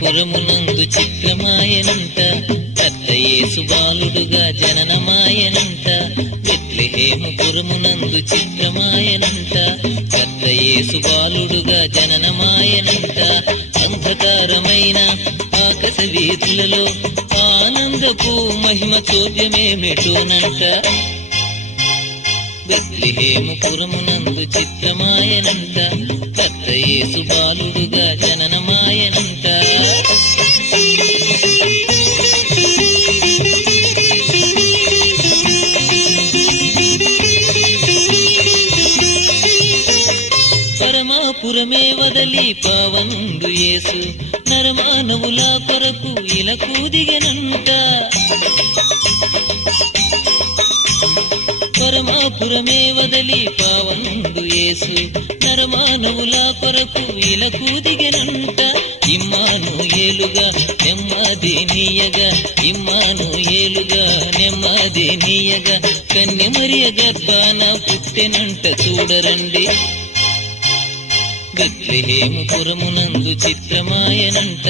పురమునందు చిత్రమాయనంట పెద్ద యేసు బాలుడుగా జననమాయనంట. బెత్లెహేము పురమునందు చిత్రమాయనంట పెద్ద యేసు బాలుడుగా జననమాయనంట. అంధకారమైన ఆకాశ వీధులలో ఆనందపు మహిమ చోద్యమేమిటోనంట. బెత్లెహేము పురమునందు చిత్రమాయనంట పెద్ద యేసు బాలుడుగా జననమాయనంట. పరమాపురమే వదలి పావనుండు యేసు నరమానవుల కొరకు ఇలకు దిగనంట. పరమాపురమే వదలి పావనుండు యేసు నరమానవుల కొరకు ఇలకు దిగనంట. ఇమ్మానుయేలుగా నెమ్మది నీయగా ఇమ్మానుయేలుగా నెమ్మది నీయగా కన్య మరియ గర్భాన పుట్టెనంట చూడరండి. బెత్లెహేము పురమునందు చిత్రమాయనంట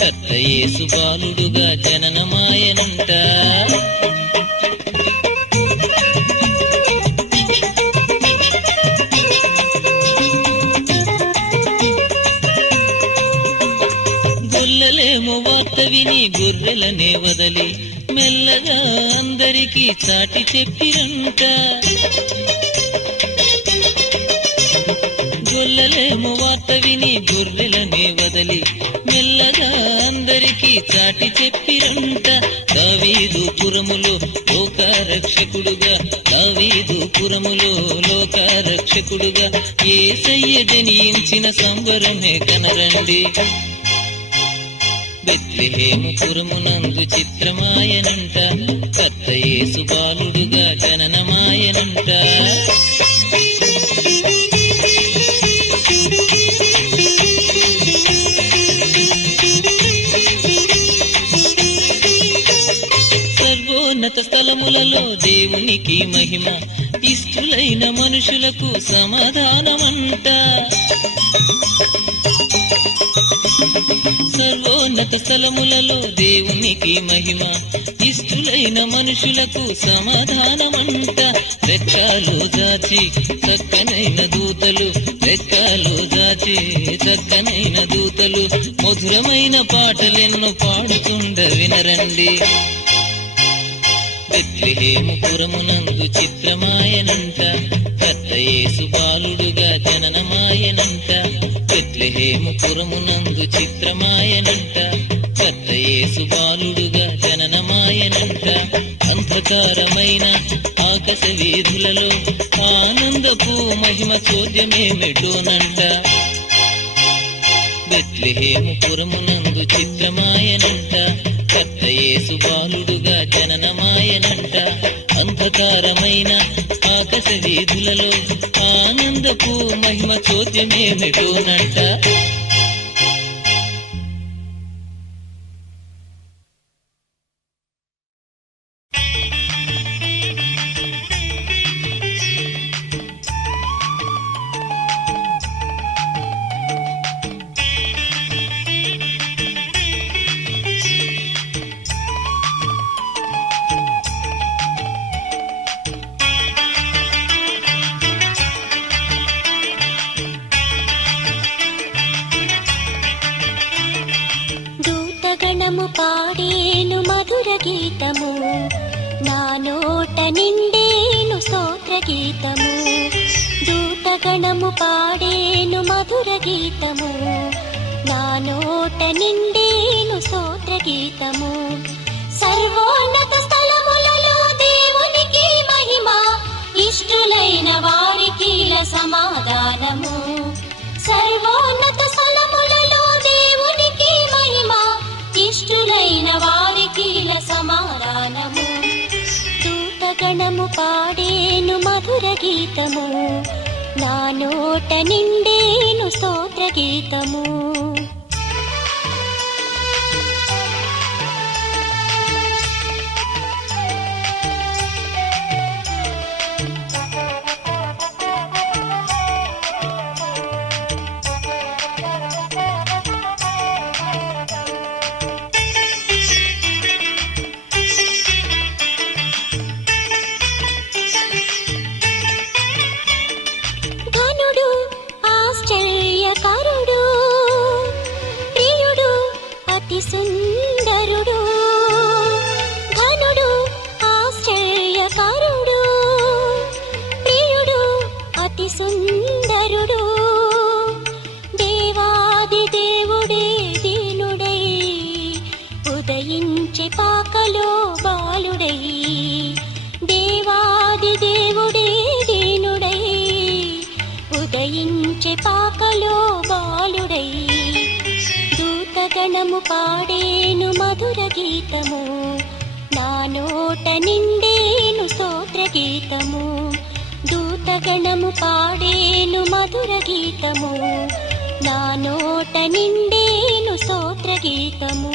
పెద్ద యేసు బాలుడుగా జననమాయనంట. గొల్లలేమో వార్త విని గొర్రెలనే వదలి మెల్లగా అందరికీ చాటి చెప్పిరంట. గొల్లలేమో వార్త విని గొర్రెలనే వదలి మెల్లగా అందరికీ చాటి చెప్పిరంట. దావీదు పురములో లోకరక్షకుడుగా దావీదు పురములో లోకరక్షకుడుగా యేసయ్య జనించిన సంబరమే కనరండి. బెత్లెహేము పురమునందు చిత్రమాయనంట పెద్ద యేసు బాలుడుగా జననమాయనంట. సర్వోన్నత స్థలములలో దేవునికి మహిమ ఇష్టులైన మనుషులకు సమాధానమంట. సర్వోన్నత స్థలములలో దేవునికి మహిమ ఇష్టులైన మనుషులకు సమాధానమంట. రెక్కలు దాచి చక్కనైన దూతలు రెక్కలు దాచి చక్కనైన దూతలు మధురమైన పాటలెన్నో పాడుతుండ వినరండి. బెత్లెహేము పురమునందు చిత్రమాయనంట పెద్ద యేసు బాలుడుగా జననమాయనంట. బెత్లెహేము పురమునందు చిత్రమాయనంట పెద్ద యేసు బాలుడుగా జననమాయనంట. అంధకారమైన ఆకాశ వీధులలో ఆనందపు మహిమ చోద్యమేమిటోనంట. బెత్లెహేము పురమునందు చిత్రమాయనంట పెద్ద యేసు బాలుడుగా జననమాయనంట. అంధకారమైన ఆకాశ వీధులలో ఆనందపు మహిమ చోద్యమేమిటోనంట. పాడేను మధుర గీతము నా నోట నిండేను స్తోత్ర గీతము. దూతగణము పాడేను మధుర గీతము నా నోట నిండేను స్తోత్ర గీతము. సర్వోన్నత స్థలములలో దేవునికి మహిమ ఇష్టులైన వారికి సమాధానము. సర్వోన్నత స్థలములలో దేవునికి మహిమ ఇష్టులైన వారికి సమాధానము. దూతగణము పాడేను మధుర గీతము నా నోట నిండేను స్తోత్ర గీతము. సుందరుడు ఘనుడు ఆశ్చర్యకరుడు ప్రియుడు అతి సుందరుడు దేవాది దేవుడే దీనుడై ఉదయించే పాకలో బాలుడై దేవాది దేవుడే దీనుడై ఉదయించే పాకలో బాలుడై దూతగణము పాడేను మధుర గీతము నా నోట నిండేను స్తోత్ర గీతము దూతగణము పాడేను మధుర గీతము నా నోట నిండేను స్తోత్ర గీతము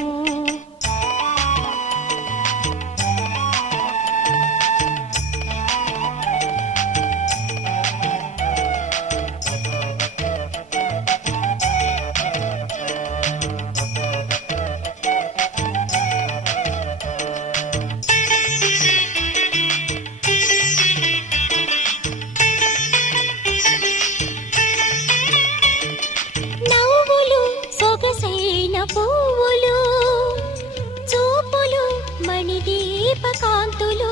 పువ్వులు చూపులు మణిదీపకాంతులు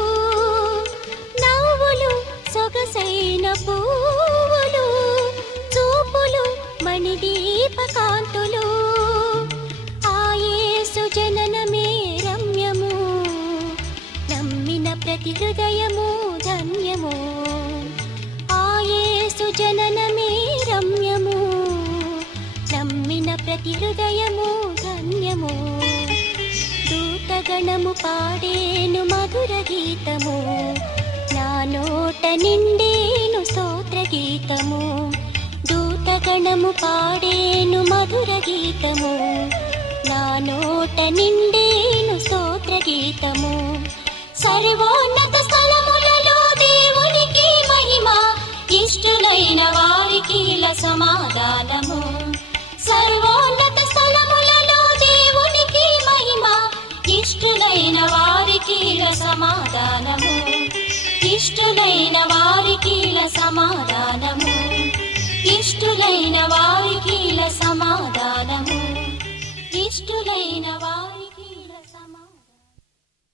నవ్వులు సొగసైన పువ్వులు చూపులు మణిదీపకాంతులు ఆ యేసు జననమే రమ్యము నమ్మిన ప్రతి హృదయము ధన్యము ఆ యేసు జననమే రమ్యము నమ్మిన ప్రతి హృదయము ధన్యము దూతగణము పాడేను మధుర గీతము నా నోట నిండేను స్తోత్ర గీతము దూతగణము పాడేను మధుర గీతము నా నోట నిండేను స్తోత్ర గీతము సర్వోన్నత స్థలములలో దేవునికి మహిమ ఇష్టులైన వారికి సమాధానము సర్వోన్నత స్థలములలో దేవునికి మహిమ ఇష్టులైన వారికి సమాధానము ఇష్టులైన వారికి సమాధానము ఇష్టులైన వారికి సమాధానము ఇష్టులైన వారికి సమాధానము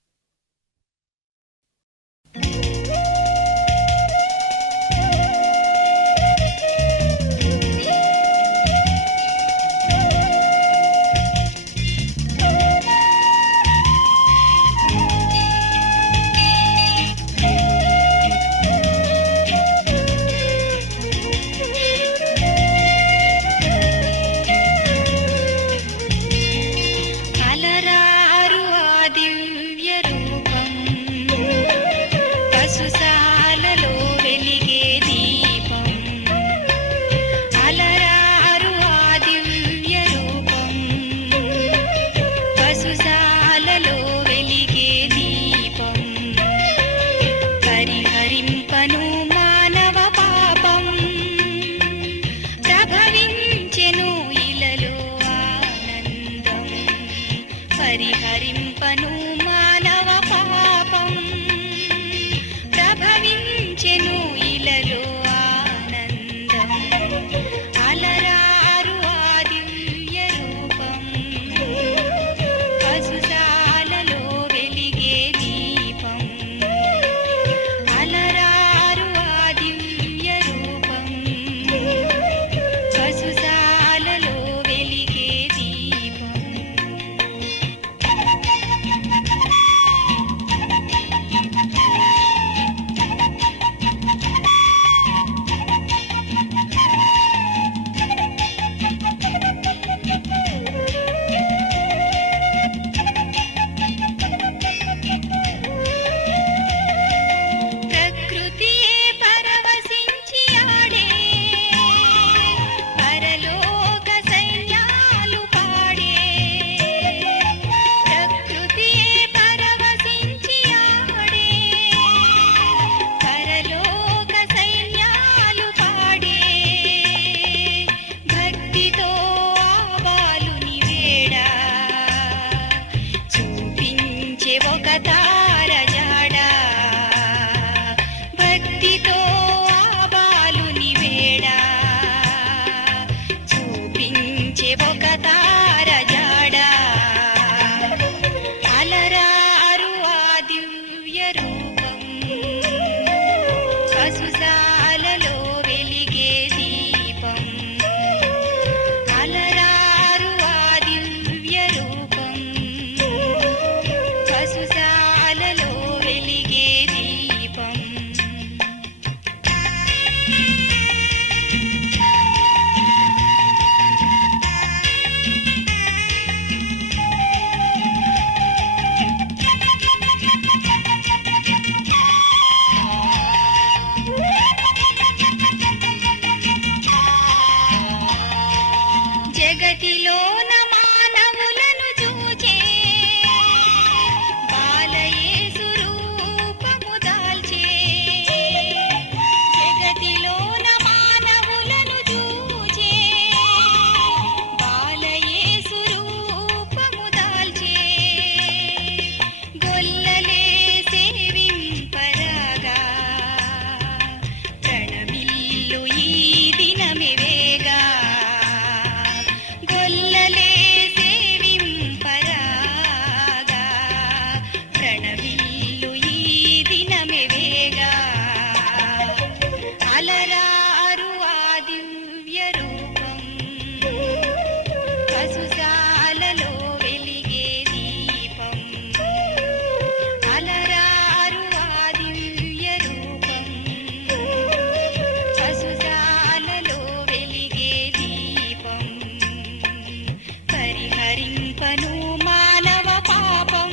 పరిహరింపను మానవ పాపం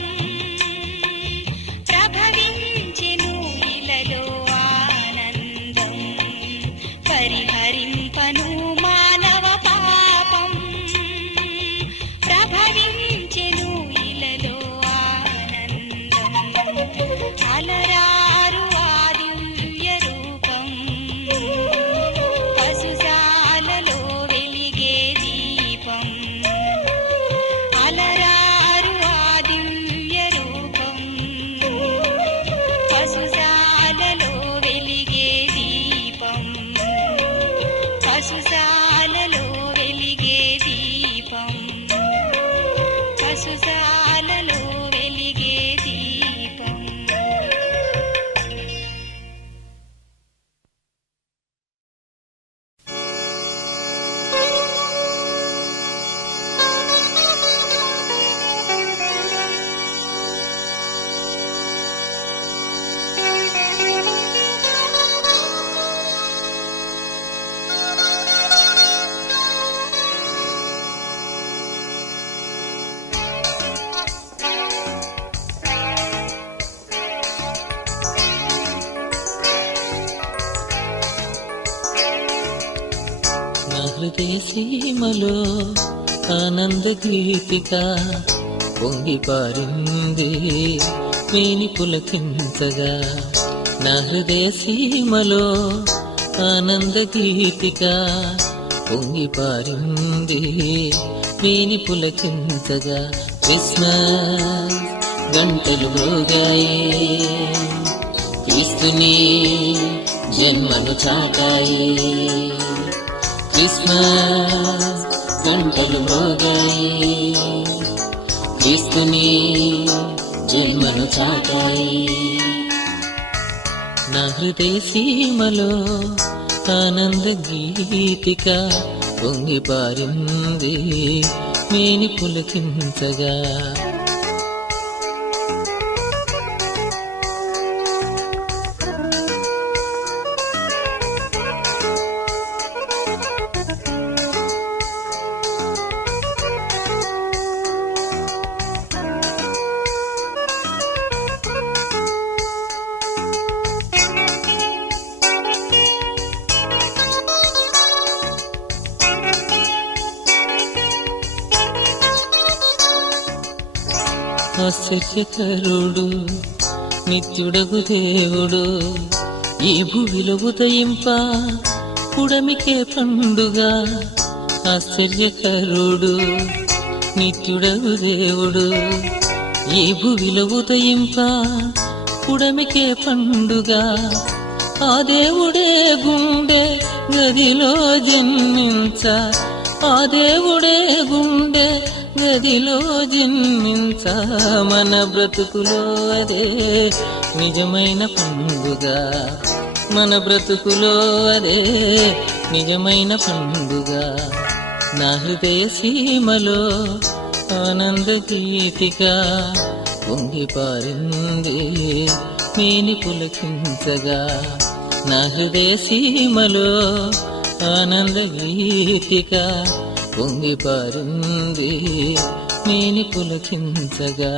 ప్రభవించెను ఇలలో ఆనందం పరిహరింపను మానవ పాపం ప్రభవించెను ఇలలో ఆనందం అలరారు ఆ దివ్య రూపం పశుశాలలో వెలిగే దీపం అలరారు ఆ దివ్య రూపం పశుశాలలో వెలిగే దీపం పశుశాలలో వెలిగే దీపం పశుశాలలో వెలిగే దీపం. నా హృదయ సీమలో ఆనంద గీతిక పొంగి పారింది వేణి పులకించగా నా హృదయ సీమలో ఆనంద గీతిక పొంగి పారింది వేణి పులకించగా క్రిస్మస్ గంటలు మోగాయి క్రీస్తుని జన్మను చాటాయి క్రిస్మస్ గంటలు మోగాయి క్రీస్తుని జన్మను చాటాయి నా హృదయ సీమలో ఆనంద గీతిక పొంగి పారింది మేని పులకించగా ఆశ్చర్యకరుడు నిత్యుడగు దేవుడు ఈ భూమిలో ఉదయింప పుడమికే పండుగ ఆశ్చర్యకరుడు నిత్యుడగు దేవుడు ఈ భూమిలో ఉదయింప పుడమికే పండుగ ఆ దేవుడే గుండె గదిలో జన్మించ ఆ దేవుడే గుండె గదిలో జన్మించ మన బ్రతుకులో అదే నిజమైన పండుగ మన బ్రతుకులో అదే నిజమైన పండుగ నా హృదయ సీమలో ఆనంద గీతిక పొంగి పారింది మేని పులకించగా నా హృదయ సీమలో ఆనంద గీతిక పొంగి పారింది మేని పులకించగా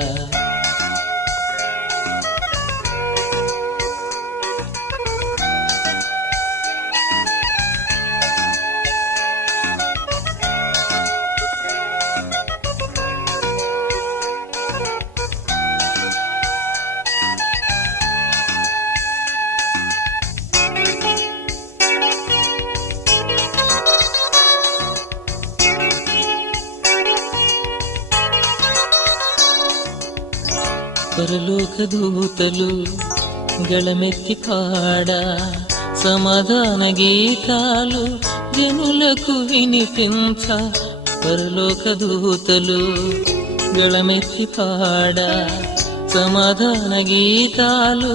పరలోక దూతలు గళమెత్తి పాడ సమాధాన గీతాలు జనులకు వినిపించ పరలోక దూతలు గళమెత్తి పాడ సమాధాన గీతాలు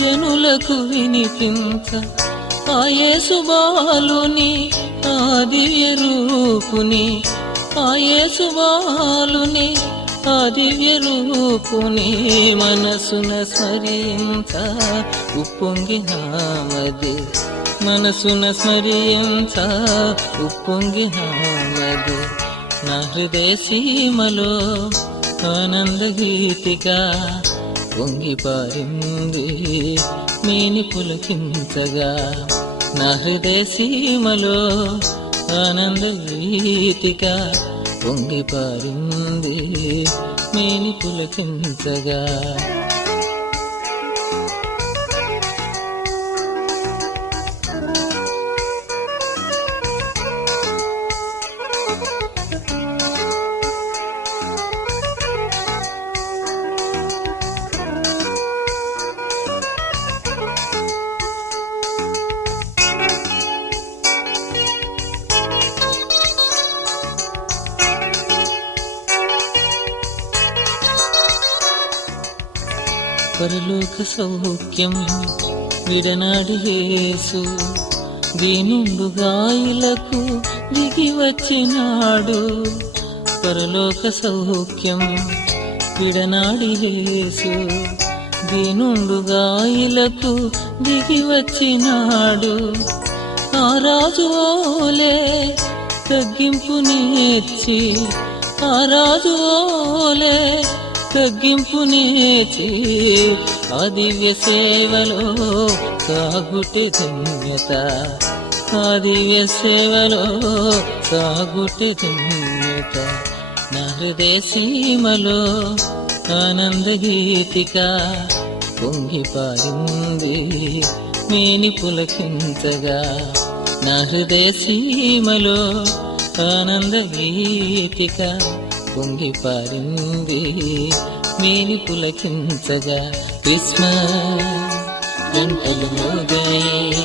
జనులకు వినిపించ ఆ యేసు బాలుని ఆ దివ్య రూపుని ఆ యేసు బాలుని ఆ దివ్య రూపుని మనసున స్మరించ ఉప్పొంగినామది మనసున స్మరించ ఉప్పొంగినామది నా హృదయ సీమలో ఆనంద గీతిగా పొంగి పారింది మేని పులకించగా. నా హృదయ సీమలో ఆనంద గీతిగా పొంగి పారింది మేని పులకించగా. పరలోక సౌఖ్యం విడనాడి యేసు దీనుండు గాయులకు దిగి వచ్చినాడు. పరలోక సౌఖ్యం విడనాడి యేసు దీనుండు గాయులకు దిగి వచ్చినాడు. ఆ రాజు ఓలే తగ్గింపు నేర్చి, ఆ రాజు ఓలే తగ్గింపు నేర్చి ఆ దివ్య సేవలో సాగుటే ధన్యత, ఆ దివ్య సేవలో సాగుటే ధన్యత. నా హృదయ సీమలో ఆనంద గీతిక పొంగి పారింది మేని పులకించగా. నా హృదయ సీమలో ఆనంద గీతిక పొంగి పారింది మేని పులకించగా. క్రిస్మస్ గంటలు మోగాయి,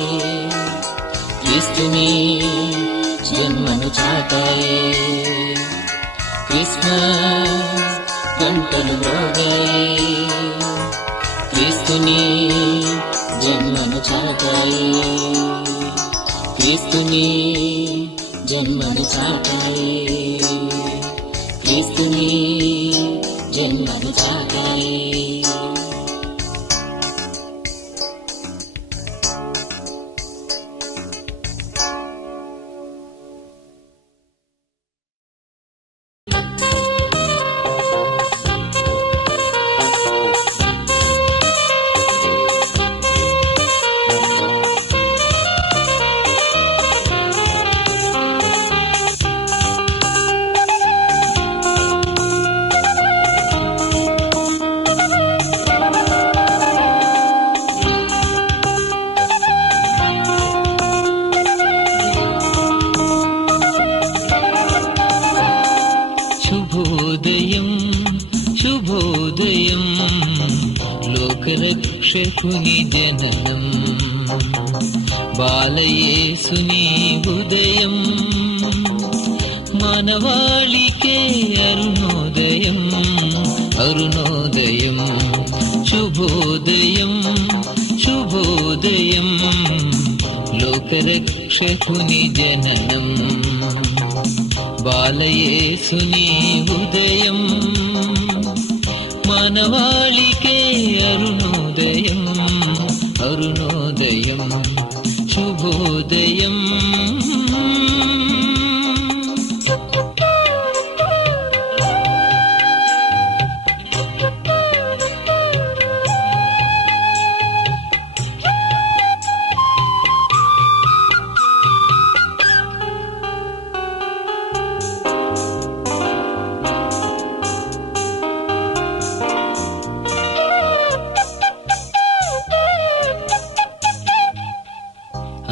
క్రీస్తుని జన్మను చాటాయి. క్రిస్మస్ గంటలు మోగాయి, క్రీస్తుని జన్మను చాటాయి. క్రీస్తుని జన్మను చాటాయి, క్రీస్తుని జన్మను చాటాయి. శుభోదయం శుభోదయం లోకరక్షకుని జననం, బాలయేసుని ఉదయం మానవాళికే అరుణోదయం అరుణోదయం. శుభోదయం శుభోదయం లోకరక్షకుని జననం, బాలయేసుని ఉదయం మానవాళికే అరుణోదయం అరుణోదయం. శుభోదయం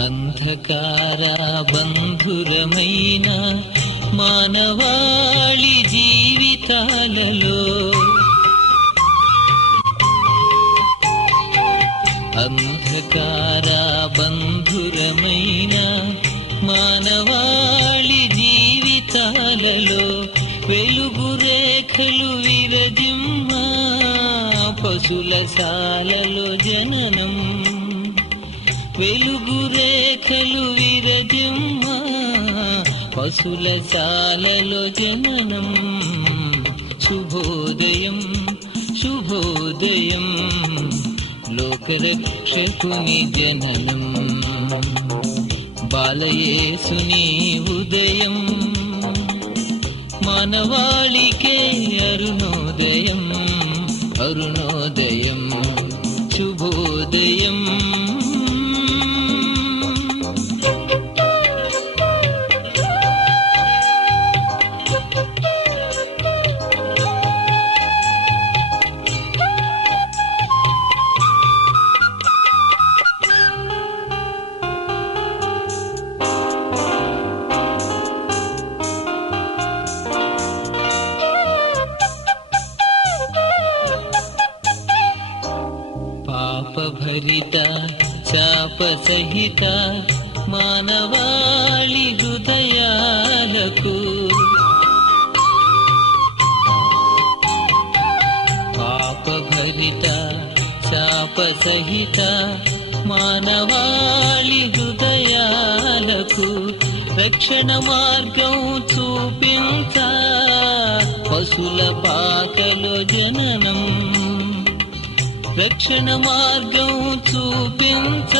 అంధకార బంధురమైన మానవాళి జీవితాలలో, అంధకార బంధురమైన మానవాళి జీవితాలలో వెలుగు రేఖలు విరజిమ్మ పశుల శాలలో జననం. వెలుగు రేఖలు విరజిమ్మ పశుల శాలలో జననం. శుభోదయం శుభోదయం లోకరక్షకుని జననం, బాలయేసుని ఉదయం మానవాళికే అరుణోదయం అరుణోదయం శుభోదయం. పాపభరిత శాపసహిత మానవాళి హృదయాలకు పాపభరిత శాపసహిత మానవాళి హృదయాలకు రక్షణ మార్గం చూపించ పశుల పాకలో జననం రక్షణ మార్గం చూపించ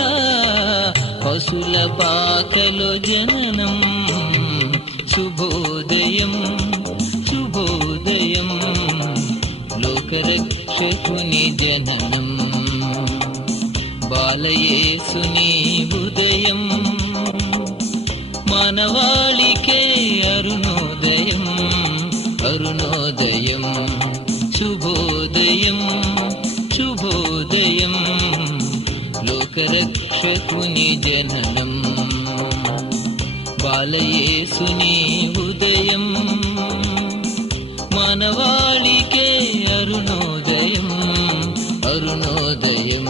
పశుల పాకలో జననం. శుభోదయం శుభోదయం లోకరక్షకుని జననం. బాలయేసుని ఉదయం మానవాళికే అరుణోదయం అరుణోదయం శుభోదయం శుభోదయం లోకరక్షకుని జననం. బాలయేసుని ఉదయం మానవాళికే అరుణోదయం అరుణోదయం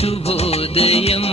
శుభోదయం.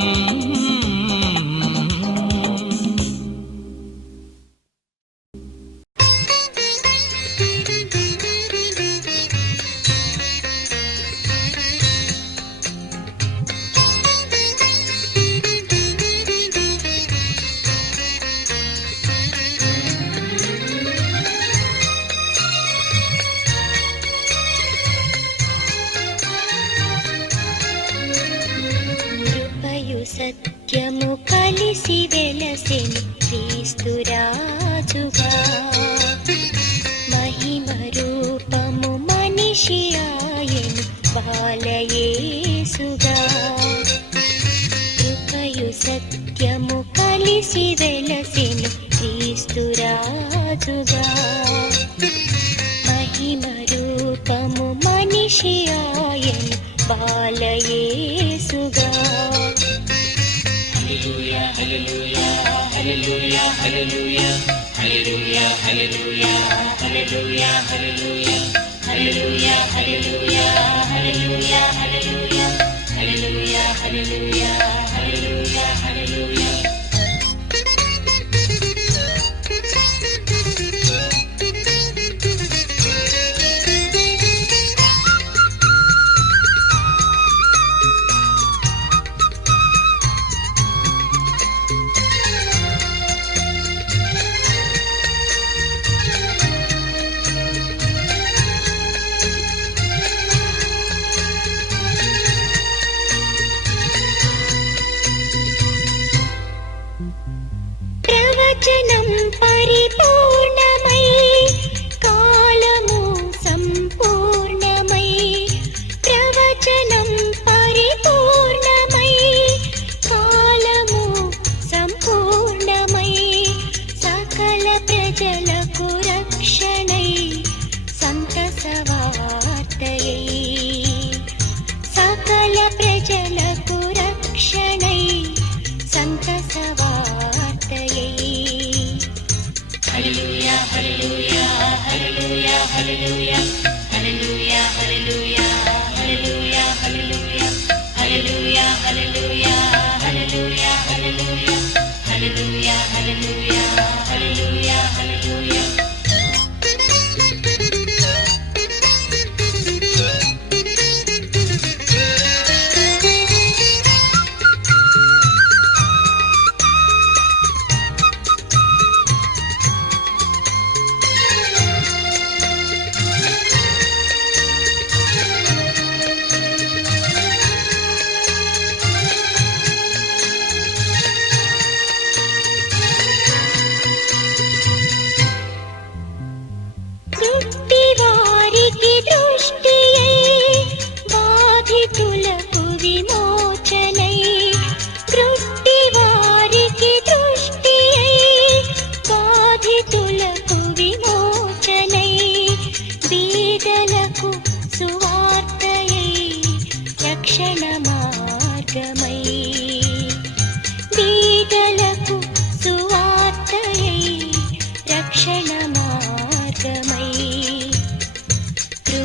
సత్యము కలిసి వెలసెను క్రీస్తురాజుగా మహిమ రూపము మనిషి ఆయను బాలయేసుగా. కృపయు సత్యము కలిసి వెలసెను క్రీస్తురాజుగా మహిమ రూపము మనిషి ఆయను బాలయేసుగా. Hallelujah, hallelujah, hallelujah, hallelujah, hallelujah, hallelujah, hallelujah, hallelujah, hallelujah, hallelujah, hallelujah, hallelujah, hallelujah, hallelujah, hallelujah. ప్రవచనం పరిపూర్ణమై కాలము సంపూర్ణమై ప్రవచనం పరిపూర్ణమై కాలము సంపూర్ణమై సకల ప్రజలకు రక్షణై సంతసవార్తయై సకల ప్రజలకు రక్షణై సంతసవార్తయై. Hallelujah, hallelujah, hallelujah, hallelujah, hallelujah, hallelujah, hallelujah, hallelujah, hallelujah, hallelujah, hallelujah, hallelujah, hallelujah, hallelujah, hallelujah, hallelujah.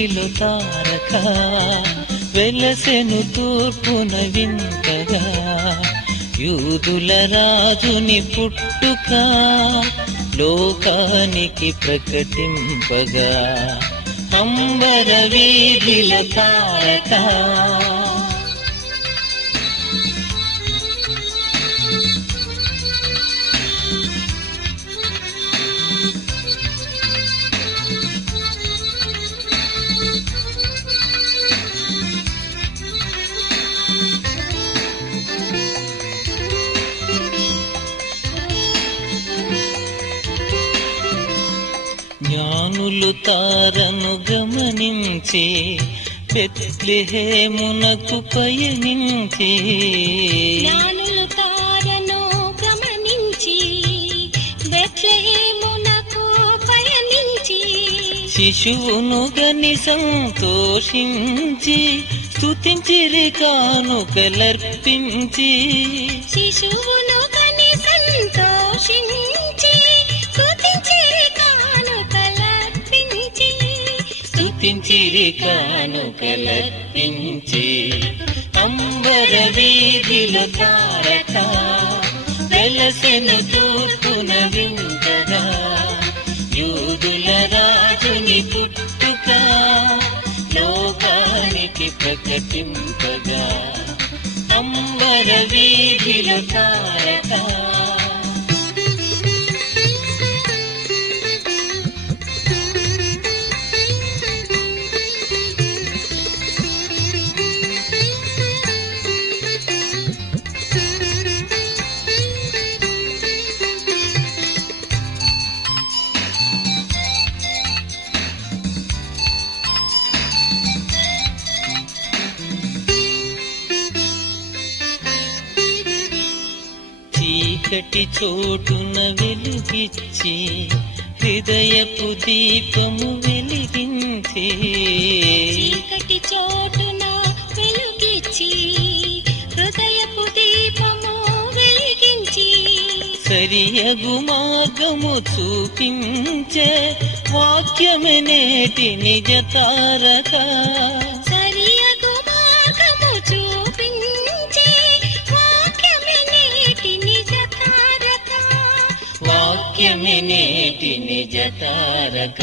వీధిలో తారక వెలసెను తూర్పున వింతగా యూదుల రాజుని పుట్టుక లోకానికి ప్రకటింపగా అంబర వీధిల తారక జ్ఞానులు తారను గమనించి బెత్లెహేమునకు పయనించి జ్ఞానులు తారను గమనించి బెత్లెహేమునకు పయనించి శిశువును గని సంతోషించి స్తుతించిరి కానుకలర్పించి శిశువును కని సంతోషించి స్తుతించిరి కానుకలర్పించి స్తుతించిరి కానుకలర్పించి అంబర వీధిలో తారక వెలసెను తూర్పున వింతగా యూదుల రాజుని పుట్టుక లోకానికి ప్రకటింపగా అంబర వీధిలో తారక చీకటి చోటున వెలుగిచ్చి హృదయపు దీపము వెలిగించి చీకటి చోటున వెలుగిచ్చి హృదయపు దీపము వెలిగించి సరియగు మార్గము చూపించే వాక్యమే నేటి నిజ తారక సరియగు మార్గము చూపించి వాక్యమే నేటి నిజ తారక వాక్యమే నేటి నిజ తారక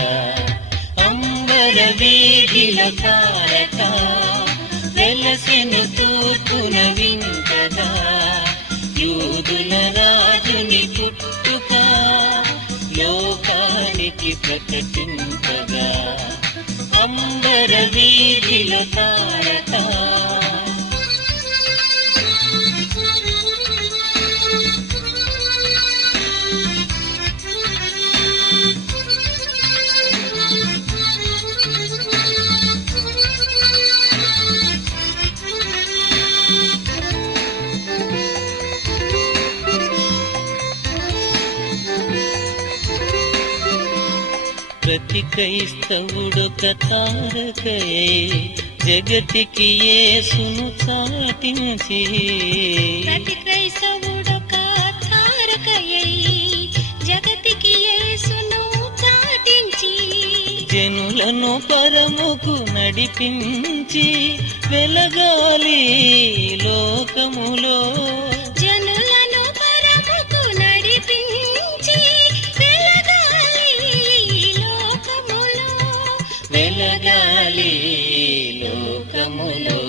అంబర వీధిల తారక వెలసెను తూర్పున వింతగా యూదుల రాజుని పుట్టుక లోకానికి ప్రకటింపగా అంబర వీధిల తారక ప్రతి క్రైస్తవుడొక తారకయే జగతికి యేసును చాటించి ప్రతి క్రైస్తవుడొక తారకయై జగతికి యేసును చాటించి జనులను పరముకు నడిపించి వెలగాలి లోకములో జనులను పరముకు నడిపించి వెలగాలి లోకములో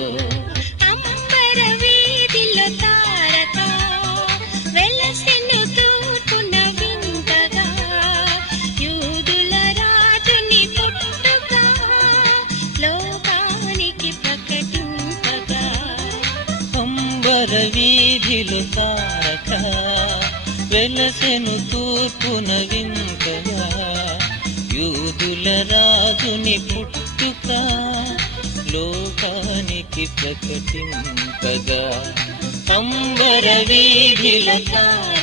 అంబర వీధిలో తారక వెలసెను తూర్పున వింతగా యూదుల రాజుని పుట్టుక లోకానికి ప్రకటింపగా అంబర వీధిలో తారక వెలసెను తూర్పున వింతగా యూదుల రాజుని పుట్టుక లోకానికి ప్రకటింపగా అంబర వీధిల తారక